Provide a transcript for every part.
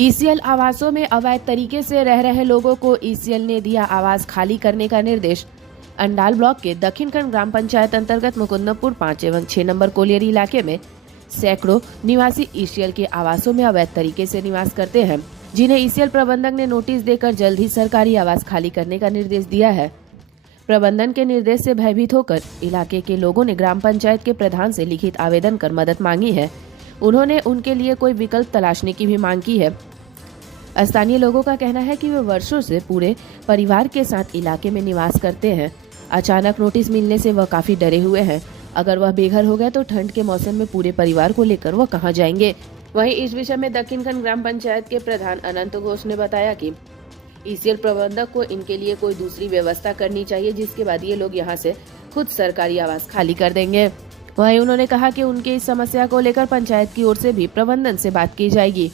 ECL आवासों में अवैध तरीके से रह रहे लोगों को ईसीएल ने दिया आवास खाली करने का निर्देश। अंडाल ब्लॉक के दक्षिणखंड ग्राम पंचायत अंतर्गत मुकुंदपुर 5 एवं 6 नंबर कोलियरी इलाके में सैकड़ों निवासी ईसीएल के आवासों में अवैध तरीके से निवास करते हैं, जिन्हें ईसीएल प्रबंधक ने नोटिस देकर जल्द ही सरकारी आवास खाली करने का निर्देश दिया है। प्रबंधन के निर्देश से भयभीत होकर इलाके के लोगों ने ग्राम पंचायत के प्रधान से लिखित आवेदन कर मदद मांगी है। उन्होंने उनके लिए कोई विकल्प तलाशने की भी मांग की है। स्थानीय लोगों का कहना है कि वे वर्षों से पूरे परिवार के साथ इलाके में निवास करते हैं। अचानक नोटिस मिलने से वह काफी डरे हुए हैं। अगर वह बेघर हो गए तो ठंड के मौसम में पूरे परिवार को लेकर वह कहां जाएंगे। वहीं इस विषय में दक्षिणखंड ग्राम पंचायत के प्रधान अनंत घोष ने बताया कि ईसीएल प्रबंधक को इनके लिए कोई दूसरी व्यवस्था करनी चाहिए, जिसके बाद ये लोग यहाँ से खुद सरकारी आवास खाली कर देंगे। वहीं उन्होंने कहा कि उनके इस समस्या को लेकर पंचायत की ओर से भी प्रबंधन से बात की जाएगी।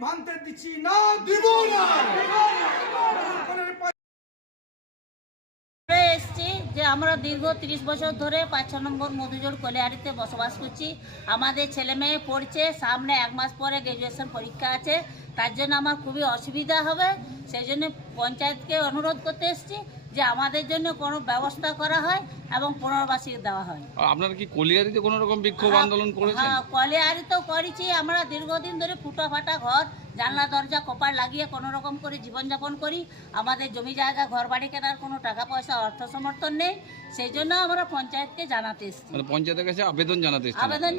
ভাঙতে দিচ্ছি না, দিব না। এসছি যে আমরা দীর্ঘ 30 বছর ধরে 5 নম্বর মধুজোড় কলিয়ারিতে বসবাস করছি। আমাদের ছেলে মেয়ে পড়ছে, সামনে 1 মাস পরে গ্রাজুয়েশন পরীক্ষা আছে, তার জন্য আমার খুবই অসুবিধা হবে। সেই জন্য পঞ্চায়েতকে অনুরোধ করতে এসেছি যে আমাদের জন্য কোনো ব্যবস্থা করা হয় এবং পুনর্বাসী দেওয়া হয়। আপনারা কি কলিয়ারিতে কোনো রকম বিক্ষোভ আন্দোলন করেছেন? হ্যাঁ, কলিয়ারি তো করেছি আমরা দীর্ঘদিন ধরে। ফুটা ফাটা ঘর, জানলা দরজা কপার লাগিয়ে কোনো রকম করে জীবনযাপন করি। আমাদের জমি জায়গা ঘর বাড়ি কেনার কোনো টাকা পয়সা অর্থ সমর্থন নেই। সেই জন্য আমরা পঞ্চায়েতকে জানাতে এসেছি, মানে পঞ্চায়েতের কাছে আবেদন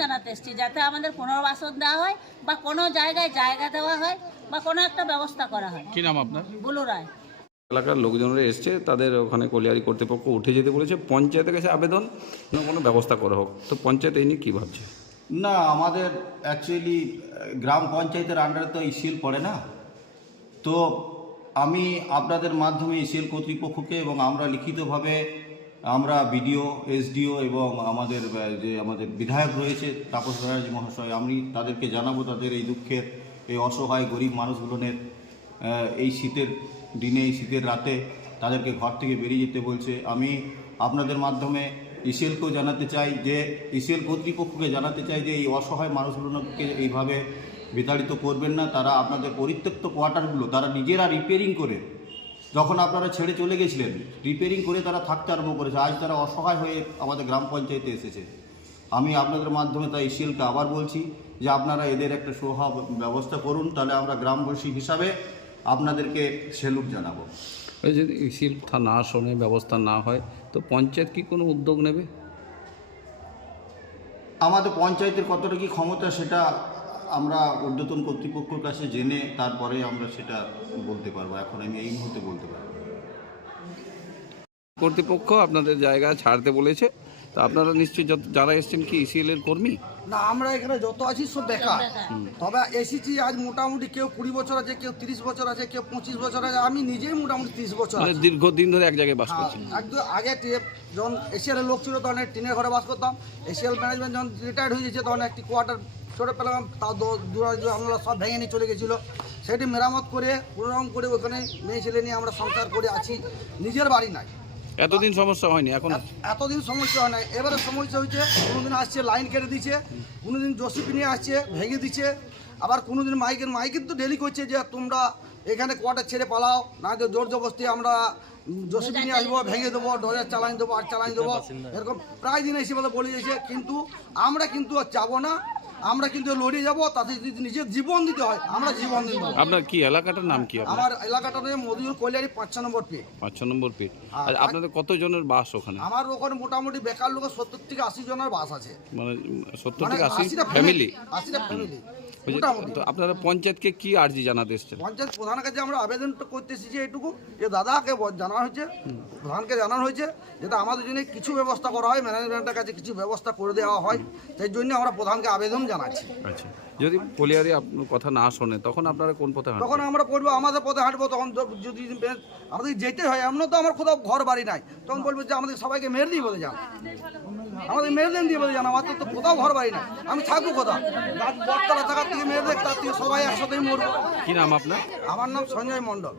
জানাতে এসেছি যাতে আমাদের পুনর্বাসন দেওয়া হয় বা কোনো জায়গায় জায়গা দেওয়া হয় বা কোনো একটা ব্যবস্থা করা হয়। কি নাম আপনার? বুলু রায়। এলাকার লোকজনরা এসছে, তাদের ওখানে কলিয়ারি কর্তৃপক্ষ উঠে যেতে বলেছে, পঞ্চায়েতের কাছে আবেদন কোনো ব্যবস্থা করা হোক। তো পঞ্চায়েত এই নিয়ে কী ভাবছে? না, আমাদের অ্যাকচুয়ালি গ্রাম পঞ্চায়েতের আন্ডারে তো ইসিএল পড়ে না। তো আমি আপনাদের মাধ্যমে ইসিএল কর্তৃপক্ষকে এবং আমরা লিখিতভাবে আমরা বিডিও, এসডিও এবং আমাদের বিধায়ক রয়েছে তাপস ব্যানার্জি মহাশয়, আমি তাদেরকে জানাবো তাদের এই দুঃখের, এই অসহায় গরিব মানুষগুলোনের এই শীতের দিনে, এই শীতের রাতে তাদেরকে ঘর থেকে বেরিয়ে যেতে বলছে। আমি আপনাদের মাধ্যমে ইসিএলকেও জানাতে চাই, যে ইসিএল কর্তৃপক্ষকে জানাতে চাই যে এই অসহায় মানুষগুলোকে এইভাবে বিতাড়িত করবেন না। তারা আপনাদের পরিত্যক্ত কোয়ার্টারগুলো তারা নিজেরা রিপেয়ারিং করে, যখন আপনারা ছেড়ে চলে গেছিলেন, রিপেয়ারিং করে তারা থাকতে আরম্ভ করেছে। আজ তারা অসহায় হয়ে আমাদের গ্রাম পঞ্চায়েতে এসেছে। আমি আপনাদের মাধ্যমে তাই ইসিএলকে আবার বলছি যে আপনারা এদের একটা সহায় ব্যবস্থা করুন, তাহলে আমরা গ্রামবাসী হিসাবে আপনাদেরকে সেলুট জানাবো। যদি ইসিএল না শোনে, ব্যবস্থা না হয়, তো পঞ্চায়েত কি কোনো উদ্যোগ নেবে? আমাদের পঞ্চায়েতের কতটা কি ক্ষমতা সেটা আমরা ঊর্ধ্বতন কর্তৃপক্ষের কাছে জেনে তারপরে আমরা সেটা বলতে পারবো। এখন আমি এই মুহূর্তে বলতে পারবো। কর্তৃপক্ষ আপনাদের জায়গা ছাড়তে বলেছে, তো আপনারা নিশ্চয়ই যারা এসছেন কি ইসিএল এর কর্মী? না, আমরা এখানে যত আছি সব বেকার। তবে এসেছি আজ মোটামুটি কেউ 20 বছর আছে, কেউ 30 বছর আছে, কেউ 25 বছর আছে। আমি নিজেই মোটামুটি 30 বছর মানে দীর্ঘদিন ধরে এক জায়গায় বাস করছেন। একদম আগে যখন এশিয়ালের লোক ছিল তখন টিনের ঘরে বাস করতাম। এশিয়াল ম্যানেজমেন্ট যখন রিটায়ার্ড হয়ে গেছে তখন একটি কোয়ার্টার ছোটো পেলাম, তাও আমরা সব ভেঙে নিয়ে চলে গেছিলো। সেটি মেরামত করে কোনোরকম করে ওখানে মেয়ে ছেলে নিয়ে আমরা সংসার করে আছি। নিজের বাড়ি নাই। এতদিন সমস্যা হয়নি? এখন এতদিন সমস্যা হয় না, এবারে সমস্যা হয়েছে। কোনোদিন আসছে লাইন কেটে দিচ্ছে, কোনোদিন জসিপি নিয়ে আসছে ভেঙে দিচ্ছে, আবার কোনোদিন মাইকের তো ডেলি করছে যে তোমরা এখানে কোয়ার্টার ছেড়ে পালাও, না তো জোর জবরদস্তি আমরা জসিপি নিয়ে আসবো, ভেঙে দেবো, ডলার চালান দেবো আর চালান দেবো, এরকম প্রায় দিন এসে বলে দিয়েছে। কিন্তু আমরা কিন্তু আর যাবো না, আমরা কিন্তু লড়িয়ে যাবো। তাতে যদি নিজের জীবন দিতে হয় আমরা জীবন দিব। আপনার কি এলাকাটার নাম কি? আমার এলাকাটা মধুজোড় কলিয়ারি 5 নম্বর পে। 5 নম্বর পে। আপনাদের কতজনের বাস ওখানে? আমার ওখানে মোটামুটি বেকার লোক 70 থেকে 80 জনের বাস আছে। মানে 70 থেকে 80 ফ্যামিলি? 80টা ফ্যামিলি। তো আপনারা পঞ্চায়েতকে কি আর্জি জানাতে এসেছেন? পঞ্চায়েত প্রধানের কাছে আমরা আবেদনটা করতে এসেছি এইটুকু, যে দাদাকে জানানো হয়েছে, প্রধানকে জানানো হয়েছে যাতে আমাদের জন্য কিছু ব্যবস্থা করা হয়, ম্যানেজমেন্টের কাছে কিছু ব্যবস্থা করে দেওয়া হয়। সেই জন্য আমরা প্রধানকে আবেদন জানাচ্ছি। আচ্ছা, যদি কলিয়ারি আপনার কথা না শোনে তখন আপনারা কোন পথে হাঁটবেন? তখন আমরা পড়বো আমাদের পথে হাঁটবো, তখন যদি আমাদের যেতে হয়, এমন তো আমার কোথাও ঘর বাড়ি নাই, তখন বলবো যে আমাদের সবাইকে মেরে দিয়ে বলে যান, আমাদের মেরে দেন দিয়ে বলে যান, আমার তো কোথাও ঘর বাড়ি নাই, আমি থাকবো কোথাও? বটতলা থাকার থেকে মেরে দেখ, তার থেকে সবাই একসাথেই মরবো। কি নাম আপনার? আমার নাম সঞ্জয় মণ্ডল।